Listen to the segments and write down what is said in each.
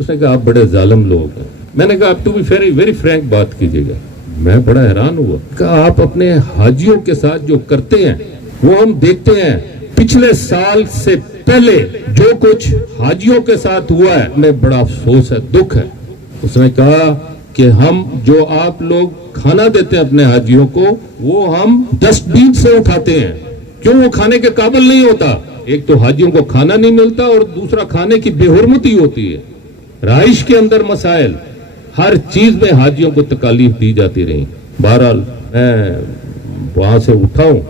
اس نے کہا آپ بڑے ظالم لوگ ہیں. میں نے کہا آپ تو بھی ویری فرینک بات کیجیے گا. میں بڑا حیران ہوا. کہا آپ اپنے حاجیوں کے ساتھ جو کرتے ہیں وہ ہم دیکھتے ہیں. پچھلے سال سے پہلے جو کچھ حاجیوں کے ساتھ ہوا ہے میں بڑا افسوس ہے, دکھ ہے. اس نے کہا کہ ہم جو آپ لوگ کھانا دیتے ہیں اپنے حاجیوں کو وہ ہم ڈسٹ بین سے اٹھاتے ہیں. کیوں؟ وہ کھانے کے قابل نہیں ہوتا. ایک تو حاجیوں کو کھانا نہیں ملتا اور دوسرا کھانے کی بے حرمتی ہوتی ہے. رہائش کے اندر مسائل, ہر چیز میں حاجیوں کو تکالیف دی جاتی رہی. بہرحال میں وہاں سے اٹھا ہوں.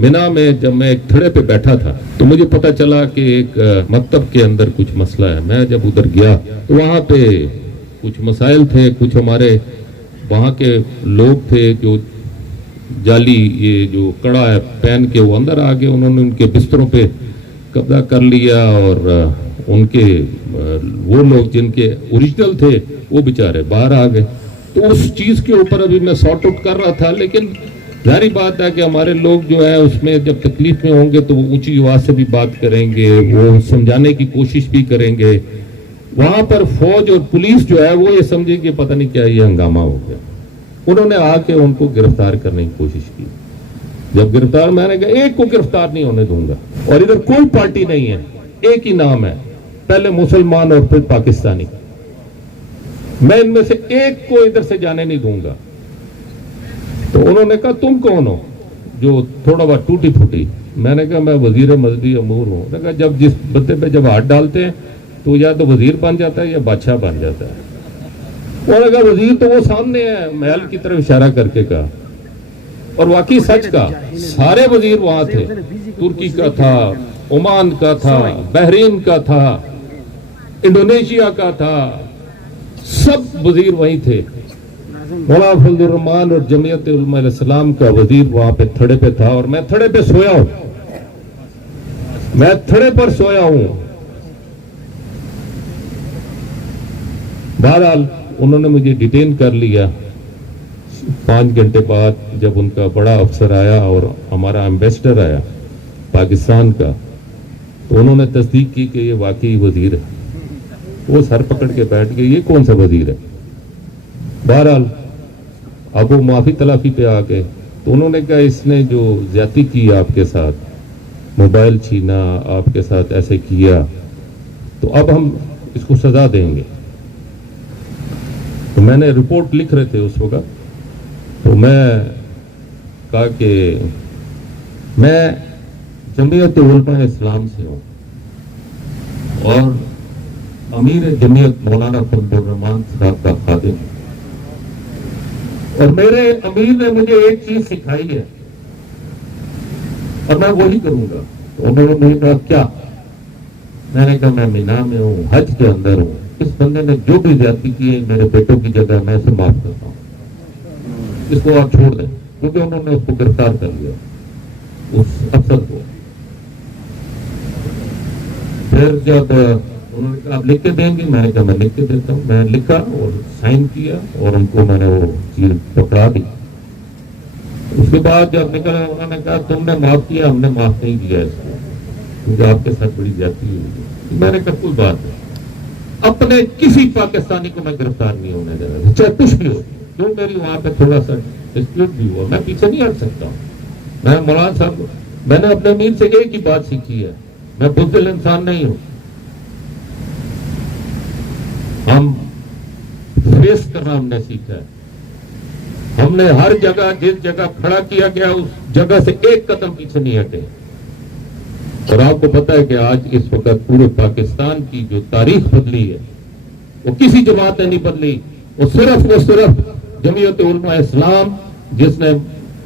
منا میں جب میں ایک تھڑے پہ بیٹھا تھا تو مجھے پتا چلا کہ ایک مکتب کے اندر کچھ مسئلہ ہے. میں جب ادھر گیا تو وہاں پہ کچھ مسائل تھے. کچھ ہمارے وہاں کے لوگ تھے جو جعلی یہ جو کڑا ہے پہن کے وہ اندر آ گئے. انہوں نے ان کے بستروں پہ قبضہ کر لیا اور ان کے وہ لوگ جن کے اوریجنل تھے وہ بیچارے باہر آ گئے. تو اس چیز کے اوپر ابھی میں سارٹ آؤٹ کر رہا تھا. لیکن ظاہری بات ہے کہ ہمارے لوگ جو ہے اس میں جب تکلیف میں ہوں گے تو وہ اونچی آواز سے بھی بات کریں گے, وہ سمجھانے کی کوشش بھی کریں گے. وہاں پر فوج اور پولیس جو ہے وہ یہ سمجھے کہ پتہ نہیں کیا یہ ہنگامہ ہو گیا. انہوں نے آ کے ان کو گرفتار کرنے کی کوشش کی. جب گرفتار, میں نے کہا ایک کو گرفتار نہیں ہونے دوں گا. اور ادھر کوئی پارٹی نہیں ہے, ایک ہی نام ہے, پہلے مسلمان اور پھر پاکستانی. میں ان میں سے ایک کو ادھر سے جانے نہیں دوں گا. تو انہوں نے کہا تم کون ہو جو تھوڑا بہت ٹوٹی پھوٹی. میں نے کہا میں وزیر مذہبی امور ہوں. نے کہا جب جس بندے پہ جب ہاتھ ڈالتے ہیں تو یا تو وزیر بن جاتا ہے یا بادشاہ بن جاتا ہے. انہوں نے کہا وزیر تو وہ سامنے ہے, محل کی طرف اشارہ کر کے کہا. اور واقعی سچ کا سارے وزیر وہاں تھے. ترکی کا تھا, عمان کا تھا, بحرین کا تھا, انڈونیشیا کا تھا, سب وزیر وہیں تھے. مولانا فضل الرحمان اور جمعیت علماء الاسلام کا وزیر وہاں پہ تھڑے پہ تھا. اور میں تھڑے پہ سویا ہوں, میں تھڑے پر سویا ہوں. بہرحال انہوں نے مجھے ڈیٹین کر لیا. 5 گھنٹے بعد جب ان کا بڑا افسر آیا اور ہمارا ایمبیسڈر آیا پاکستان کا تو انہوں نے تصدیق کی کہ یہ واقعی وزیر ہے. وہ سر پکڑ کے بیٹھ گئے, یہ کون سا وزیر ہے. بہرحال اب وہ معافی تلافی پہ آ گئے. تو انہوں نے کہا اس نے جو زیادتی کی آپ کے ساتھ, موبائل چھینا, آپ کے ساتھ ایسے کیا, تو اب ہم اس کو سزا دیں گے. تو میں نے رپورٹ لکھ رہے تھے اس وقت. تو میں کہا کہ میں جمعیت علماء اسلام سے ہوں اور امیر جمعیت مولانا فضل الرحمان صاحب کا خادم ہوں, اور میرے امیر نے مجھے ایک چیز سکھائی ہے اور میں وہی کروں گا. تو انہوں نے مجھے کہا کیا؟ میں نے کہا میں مینا میں ہوں, حج کے اندر ہوں. اس بندے نے جو بھی زیادتی کی ہے میرے بیٹوں کی جگہ میں اسے معاف کرتا ہوں, اس کو آپ چھوڑ دیں. کیونکہ انہوں نے اس کو گرفتار کر لیا, اس افسر کو. پھر جب انہوں نے کہا آپ لکھ کے دیں گے, میں نے کہا میں لکھ کے دیتا ہوں. میں لکھا اور سائن کیا اور ان کو میں نے وہ چیز پکڑا دی. اس کے بعد جب نکلا انہوں نے کہا تم نے معاف کیا, ہم نے معاف نہیں کیا اس کو, کیونکہ آپ کے ساتھ بڑی زیادتی ہوئی. میں نے کہا کوئی بات نہیں, اپنے کسی پاکستانی کو میں گرفتار نہیں ہونے دے رہا, چاہے کچھ بھی ہو. جو میری وہاں پہ تھوڑا سا ڈسپیوٹ بھی ہوا, میں پیچھے نہیں ہٹ سکتا ہوں. میں مولانا صاحب, میں نے اپنے امیر سے ایک ہی بات سیکھی ہے, میں بزدل انسان نہیں ہوں. ہم فیس کرنا ہم نے سیکھا ہے. ہم نے ہر جگہ جس جگہ کھڑا کیا گیا اس جگہ سے ایک قدم پیچھے نہیں ہٹے. اور آپ کو پتا ہے کہ آج اس وقت پورے پاکستان کی جو تاریخ بدلی ہے وہ کسی جماعت نے نہیں بدلی, وہ صرف جمعیت علماء اسلام جس نے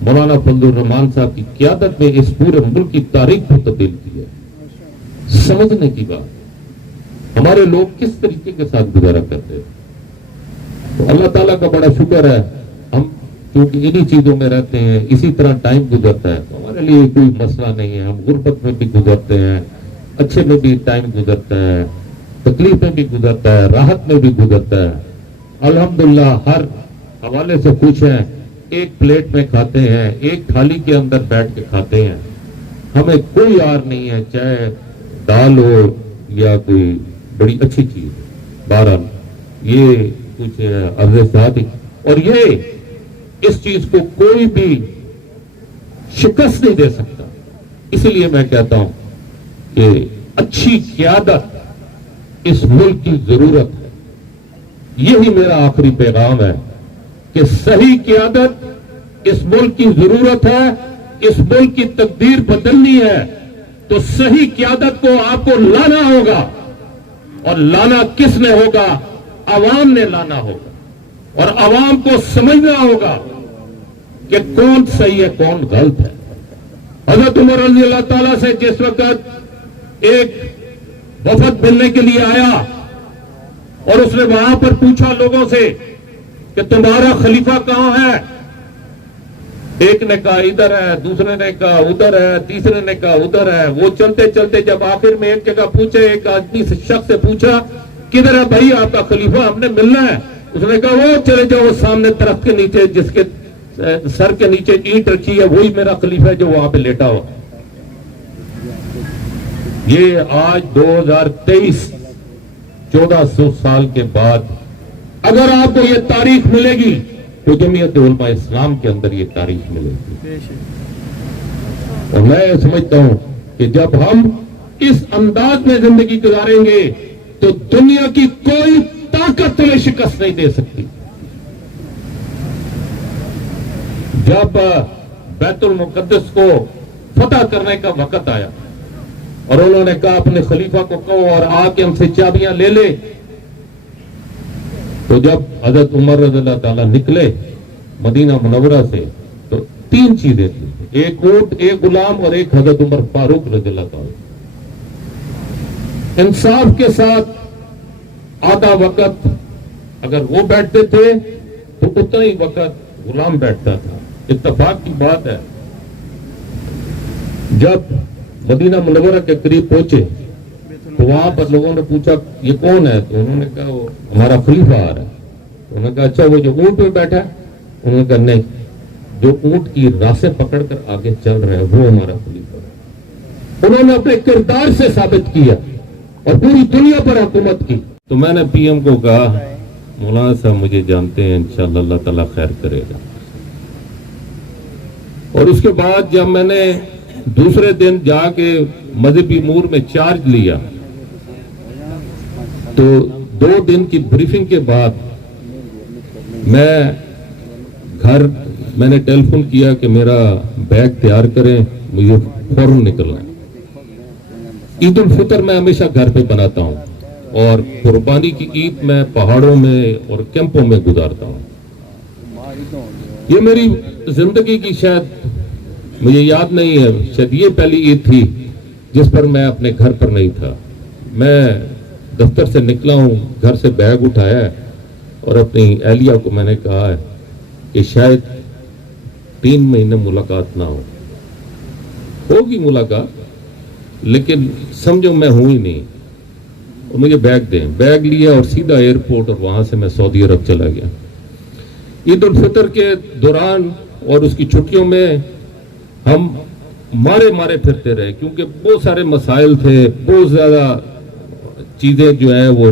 مولانا فضل الرحمان صاحب کی قیادت میں اس پورے ملک کی تاریخ کو تبدیل کی ہے. سمجھنے کی بات, ہمارے لوگ کس طریقے کے ساتھ گزارا کرتے ہیں. تو اللہ تعالیٰ کا بڑا شکر ہے, ہم کیونکہ انہی چیزوں میں رہتے ہیں, اسی طرح ٹائم گزرتا ہے, تو ہمارے لیے کوئی مسئلہ نہیں ہے. ہم غربت میں بھی گزرتے ہیں, اچھے میں بھی ٹائم گزرتا ہے, تکلیف میں بھی گزرتا ہے, راحت میں بھی گزرتا ہے. الحمدللہ ہر حوالے سے خوش ہیں. ایک پلیٹ میں کھاتے ہیں, ایک تھالی کے اندر بیٹھ کے کھاتے ہیں. ہمیں کوئی آر نہیں ہے, چاہے دال ہو یا کوئی بڑی اچھی چیز. بہرحال یہ کچھ عرض تھی، اور یہ اس چیز کو کوئی بھی شکست نہیں دے سکتا. اسی لیے میں کہتا ہوں کہ اچھی قیادت اس ملک کی ضرورت ہے. یہی میرا آخری پیغام ہے کہ صحیح قیادت اس ملک کی ضرورت ہے. اس ملک کی تقدیر بدلنی ہے تو صحیح قیادت کو آپ کو لانا ہوگا، اور لانا کس نے ہوگا؟ عوام نے لانا ہوگا، اور عوام کو سمجھنا ہوگا کہ کون صحیح ہے کون غلط ہے. حضرت عمر رضی اللہ تعالیٰ سے جس وقت ایک وفد ملنے کے لیے آیا اور اس نے وہاں پر پوچھا لوگوں سے کہ تمہارا خلیفہ کہاں ہے؟ ایک نے کہا ادھر ہے، دوسرے نے کہا ادھر ہے، تیسرے نے کہا ادھر ہے. وہ چلتے چلتے جب آخر میں ایک جگہ پوچھے، ایک آدمی شخص سے پوچھا کدھر ہے بھائی آپ کا خلیفہ، ہم نے ملنا ہے. اس نے کہا وہ چلے جاؤ وہ سامنے درخت کے نیچے، جس کے سر کے نیچے اینٹ رکھی ہے، وہی میرا خلیفہ ہے جو وہاں پہ لیٹا ہوا. یہ آج 2023 1400 سال کے بعد اگر آپ کو یہ تاریخ ملے گی تو جمعیت علماء اسلام کے اندر یہ تاریخ ملے گی. اور میں سمجھتا ہوں کہ جب ہم اس انداز میں زندگی گزاریں گے تو دنیا کی کوئی طاقت تمہیں شکست نہیں دے سکتی. جب بیت المقدس کو فتح کرنے کا وقت آیا اور انہوں نے کہا اپنے خلیفہ کو کہو اور آ کے ہم سے چابیاں لے لے، تو جب حضرت عمر رضی اللہ تعالیٰ نکلے مدینہ منورہ سے تو 3 چیزیں تھیں، ایک اونٹ، ایک غلام اور ایک حضرت عمر فاروق رضی اللہ تعالیٰ. انصاف کے ساتھ آدھا وقت اگر وہ بیٹھتے تھے تو اتنا ہی وقت غلام بیٹھتا تھا. اتفاق کی بات ہے جب مدینہ منورہ کے قریب پہنچے تو وہاں پر لوگوں نے پوچھا یہ کون ہے؟ تو انہوں نے کہا وہ ہمارا خلیفہ آ رہا ہے. انہوں نے کہا اچھا وہ جو اونٹ پہ بیٹھا ہے؟ انہوں نے کہا نہیں، جو اونٹ کی راسیں پکڑ کر آگے چل رہے ہیں وہ ہمارا خلیفہ ہے. انہوں نے اپنے کردار سے ثابت کیا اور پوری دنیا پر حکومت کی. تو میں نے پی ایم کو کہا مولانا صاحب مجھے جانتے ہیں، انشاءاللہ اللہ تعالیٰ خیر کرے گا. اور اس کے بعد جب میں نے دوسرے دن جا کے مذہبی امور میں چارج لیا تو 2 دن کی بریفنگ کے بعد میں نے ٹیلی فون کیا کہ میرا بیگ تیار کریں، مجھے فوراً نکلنا ہے. عید الفطر میں ہمیشہ گھر پہ بناتا ہوں اور قربانی کی عید میں پہاڑوں میں اور کیمپوں میں گزارتا ہوں. یہ میری زندگی کی شاید مجھے یاد نہیں ہے، شاید یہ پہلی عید تھی جس پر میں اپنے گھر پر نہیں تھا. میں دفتر سے نکلا ہوں، گھر سے بیگ اٹھایا ہے اور اپنی اہلیہ کو میں نے کہا ہے کہ شاید 3 مہینے ملاقات نہ ہوگی ملاقات، لیکن سمجھو میں ہوں ہی نہیں، اور مجھے بیگ دیں. بیگ لیا اور سیدھا ایئرپورٹ اور وہاں سے میں سعودی عرب چلا گیا. عید الفطر کے دوران اور اس کی چھٹیوں میں ہم مارے پھرتے رہے کیونکہ بہت سارے مسائل تھے، بہت زیادہ چیزیں جو ہیں وہ